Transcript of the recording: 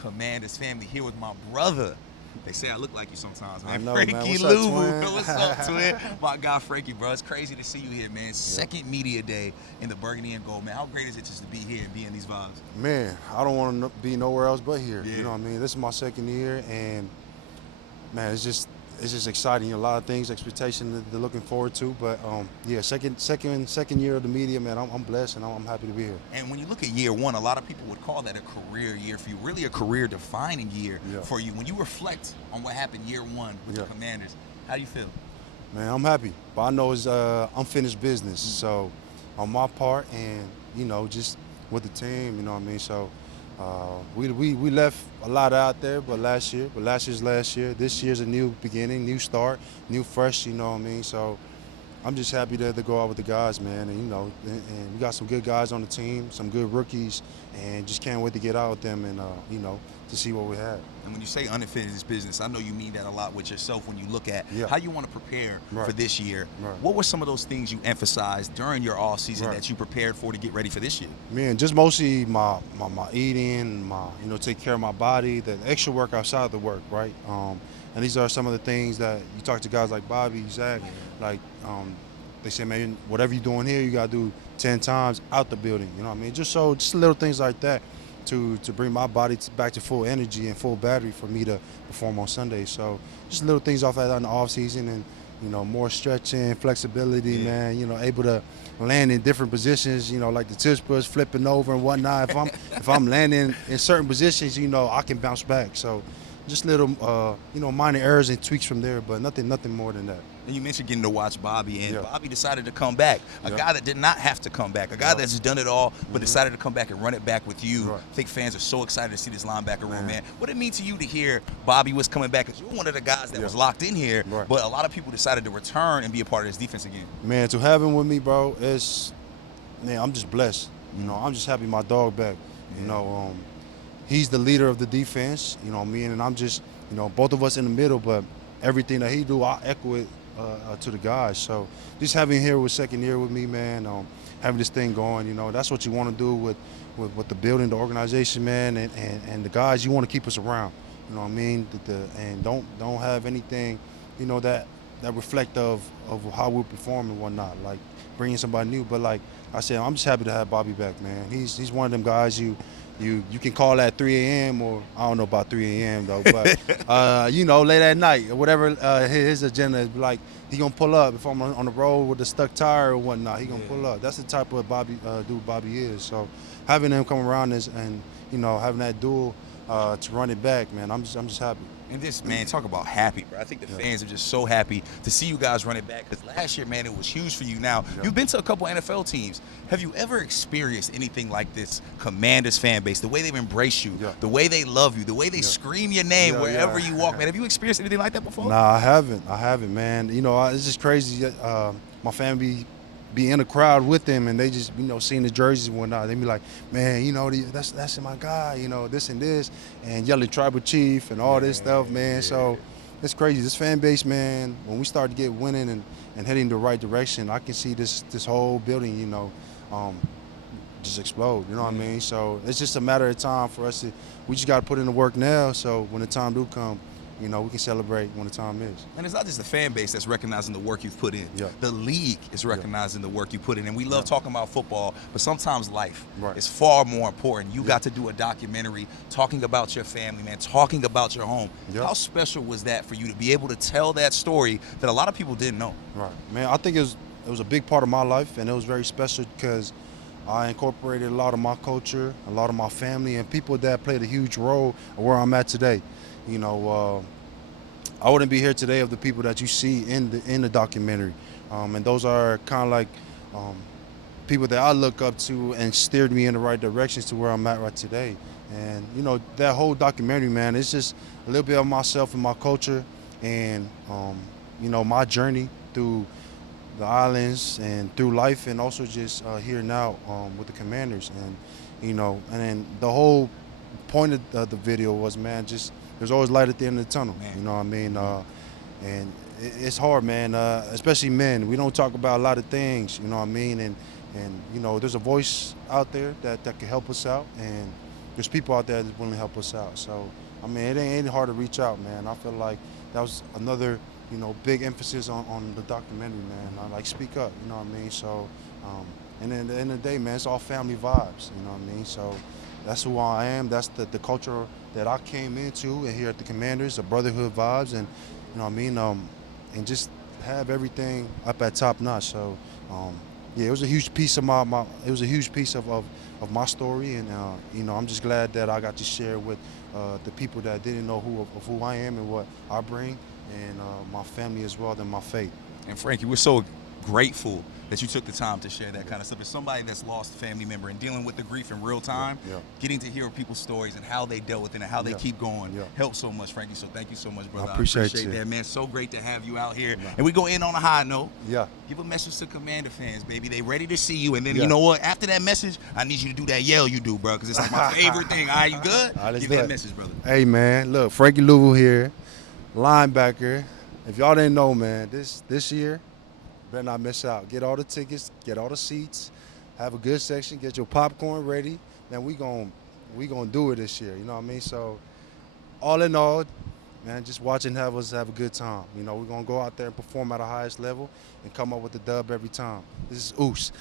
Commanders family here with my brother. They say I look like you sometimes, man. I know, Frankie man. What's up, Luvu. twin? What's up, twin? My guy, Frankie, bro. It's crazy to see you here, man. Second media day in the Burgundy and Gold, man. How great is it just to be here and be in these vibes? Man, I don't want to be nowhere else but here. Yeah. You know what I mean? This is my second year, and man, it's just exciting. A lot of things, expectation that they're looking forward to. But yeah, second year of the media, man. I'm blessed and I'm happy to be here. And when you look at year one, a lot of people would call that a career year for you, really a career-defining year for you. When you reflect on what happened year one with the Commanders, how do you feel? Man, I'm happy, but I know it's unfinished business. So on my part, and you know, just with the team, you know what I mean. So we left a lot out there, but last year's last year. This year's a new beginning, new start, new fresh. You know what I mean. So I'm just happy to go out with the guys, man. And you know, and we got some good guys on the team, some good rookies, and just can't wait to get out with them and you know, to see what we have. And when you say unfinished business, I know you mean that a lot with yourself when you look at how you want to prepare for this year. What were some of those things you emphasized during your off season that you prepared for to get ready for this year? Man, just mostly my eating, you know, take care of my body, the extra work outside of the work, right? And these are some of the things that you talk to guys like Bobby, Zach, like they say, man, whatever you're doing here, you gotta do 10 times out the building. You know what I mean? Just little things like that to bring my body back to full energy and full battery for me to perform on Sunday. So just little things off that in the off season, and you know, more stretching, flexibility, man. You know, able to land in different positions. You know, like the tips push, flipping over and whatnot. If I'm landing in certain positions, you know, I can bounce back. So just little, you know, minor errors and tweaks from there, but nothing more than that. And you mentioned getting to watch Bobby, and Bobby decided to come back. A guy that did not have to come back, a guy that's done it all, but decided to come back and run it back with you. I think fans are so excited to see this linebacker room, man. What did it mean to you to hear Bobby was coming back? Because you were one of the guys that was locked in here, but a lot of people decided to return and be a part of this defense again. Man, to have him with me, bro, man, I'm just blessed. You know, I'm just happy my dog back. You know, he's the leader of the defense, you know what I mean? And I'm just, you know, both of us in the middle, but everything that he do, I echo it to the guys. So just having him here with second year with me, man, having this thing going, you know, that's what you want to do with the building, the organization, man, and the guys. You want to keep us around, you know what I mean? And don't have anything, you know, that reflect of how we perform and whatnot, like bringing somebody new. But like I said, I'm just happy to have Bobby back, man. He's one of them guys you can call at 3 a.m. or I don't know about 3 a.m. though, but you know, late at night or whatever his agenda is. Like he gonna pull up if I'm on the road with a stuck tire or whatnot. He gonna pull up. That's the type of dude Bobby is. So having him come around and you know, having that duel to run it back, man, I'm just happy. And this, man, talk about happy, bro. I think the fans are just so happy to see you guys run it back, because last year, man, it was huge for you. Now, you've been to a couple NFL teams. Have you ever experienced anything like this Commanders fan base, the way they've embraced you, the way they love you, the way they scream your name wherever you walk, man? Have you experienced anything like that before? Nah, I haven't, man. You know, it's just crazy. My family be in the crowd with them, and they just, you know, seeing the jerseys and whatnot. They be like, man, you know, that's my guy, you know, this and this, and yelling tribal chief and all this stuff, man. So it's crazy. This fan base, man, when we start to get winning and heading the right direction, I can see this whole building, you know, just explode, you know what I mean? So it's just a matter of time for us we just got to put in the work now, so when the time do come, you know, we can celebrate when the time is. And it's not just the fan base that's recognizing the work you've put in. The league is recognizing the work you put in. And we love talking about football, but sometimes life is far more important. You got to do a documentary talking about your family, man, talking about your home. How special was that for you to be able to tell that story that a lot of people didn't know? Right. Man, I think it was a big part of my life, and it was very special because I incorporated a lot of my culture, a lot of my family, and people that played a huge role of where I'm at today. You know, I wouldn't be here today of the people that you see in the documentary, and those are kind of like people that I look up to and steered me in the right directions to where I'm at right today. And you know, that whole documentary, man, it's just a little bit of myself and my culture, and you know, my journey through the islands and through life, and also just here now with the Commanders. And you know, and then the whole point of the video was, man, just there's always light at the end of the tunnel. You know what I mean? And it's hard, man, especially men. We don't talk about a lot of things, you know what I mean? And you know, there's a voice out there that can help us out. And there's people out there that's willing to help us out. So, I mean, it ain't hard to reach out, man. I feel like that was another, big emphasis on the documentary, man. I like speak up, you know what I mean? So, and then at the end of the day, man, it's all family vibes, you know what I mean? So that's who I am. That's the culture that I came into and here at the Commanders, the brotherhood vibes, and you know what I mean? And just have everything up at top notch. So, yeah, it was a huge piece of it was a huge piece of my story, and I'm just glad that I got to share with the people that didn't know who I am and what I bring, and my family as well, and my faith. And Frankie, we're so grateful that you took the time to share that kind of stuff. As somebody that's lost a family member and dealing with the grief in real time, getting to hear people's stories and how they dealt with it and how they keep going helps so much, Frankie. So thank you so much, brother. I appreciate you. that, man. So great to have you out here. And we go in on a high note. Yeah. Give a message to Commander fans, baby. They ready to see you. And then, you know what? After that message, I need you to do that yell you do, bro, because it's like my favorite thing. All right, you good? All right, give that message, brother. Hey, man. Look, Frankie Luvu here, linebacker. If y'all didn't know, man, this year, better not miss out. Get all the tickets, get all the seats, have a good section, get your popcorn ready. Man, we gonna do it this year, you know what I mean? So all in all, man, just watch and have us have a good time. We're gonna go out there and perform at the highest level and come up with the dub every time. This is Oos.